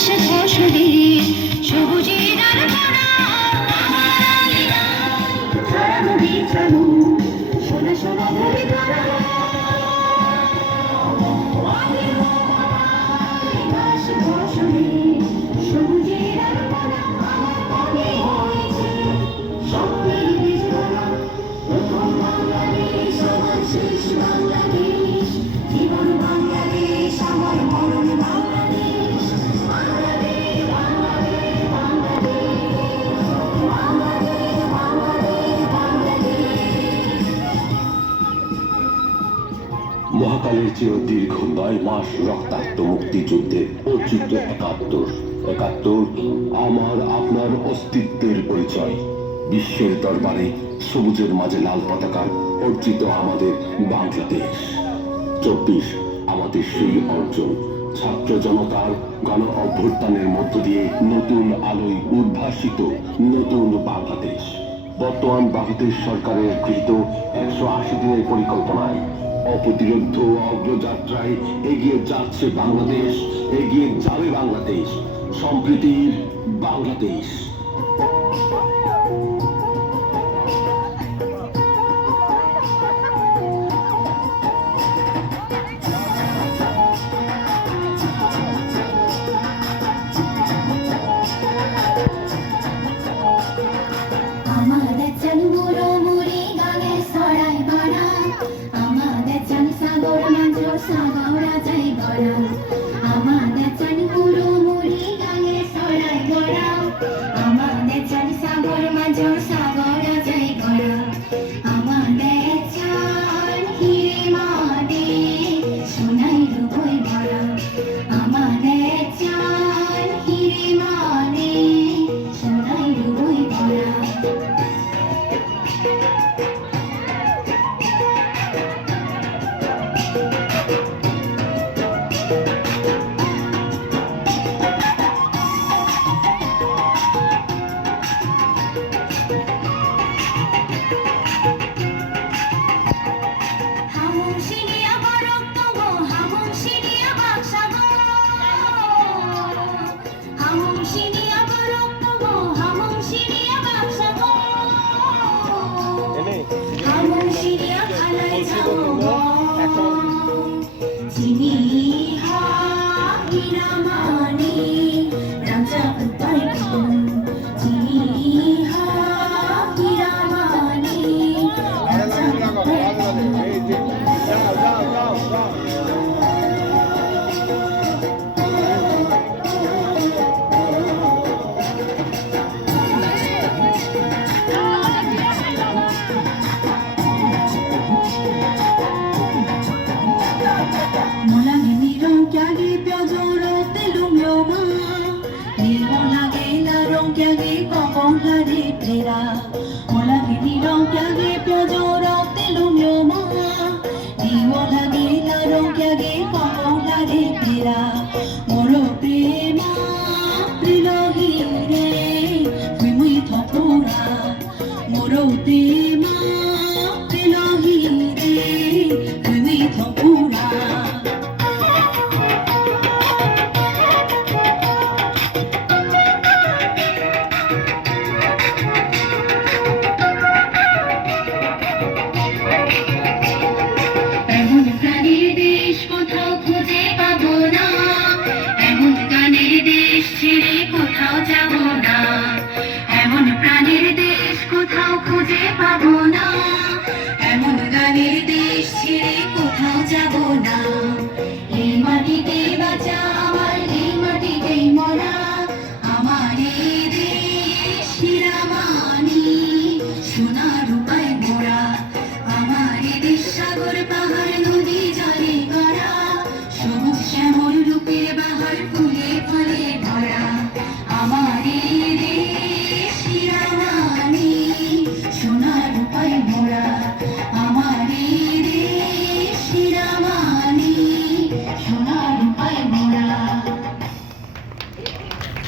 ঘাস ঘষরে সবুজের আলপনা ছড়ানো বিছানো সোনা সোনা ধরে ধরা ঘাস ঘষরে সবুজের আলপনা হয়েছে স্বপ্নের বীজ ভরা প্রথম বাংলাদেশ আমার শেষ বাংলাদেশ জীবন বাংলাদেশ আমার মরণ বাংলাদেশ বাংলাদেশ বাংলাদেশ বাংলাদেশ বাংলাদেশ বাংলাদেশ। মহাকালের চেয়েও দীর্ঘ ৯ মাস রক্তাক্ত মুক্তিযুদ্ধের অর্জিত একাত্তর আমার আপনার অস্তিত্বের পরিচয়। বিশ্বের দরবারে সবুজের মাঝে লাল পতাকা অর্জিত আমাদের বাংলাদেশ। ২৪ আমাদের সেই অর্জন ছাত্র জনতার গণ অভ্যুত্থানের মধ্য দিয়ে নতুন আলোয় উদ্ভাসিত নতুন বাংলাদেশ। বর্তমান বাংলাদেশ সরকারের গৃহীত ১৮০ দিনের পরিকল্পনায় অপ্রতিরোধ অগ্রযাত্রায় এগিয়ে যাচ্ছে বাংলাদেশ, এগিয়ে যাবে বাংলাদেশ, সম্প্রীতির বাংলাদেশ। আমাদের চান বুড়ো মুড়ি গানে সরাই বাড়া আমাদের চান সাগর মাঝ সাগরা যাই গড়া আমাদের চান বুড়ো মুড়ি গানে সরাই গড়া আমাদের চান সাগর মাঝ সাগরা যাই গড়া আমাদের চান হিরে মাটি সোনাই রূপই ভরা আমাদের চান হিরে মাটি সোনাই রূপই ভরা। Mola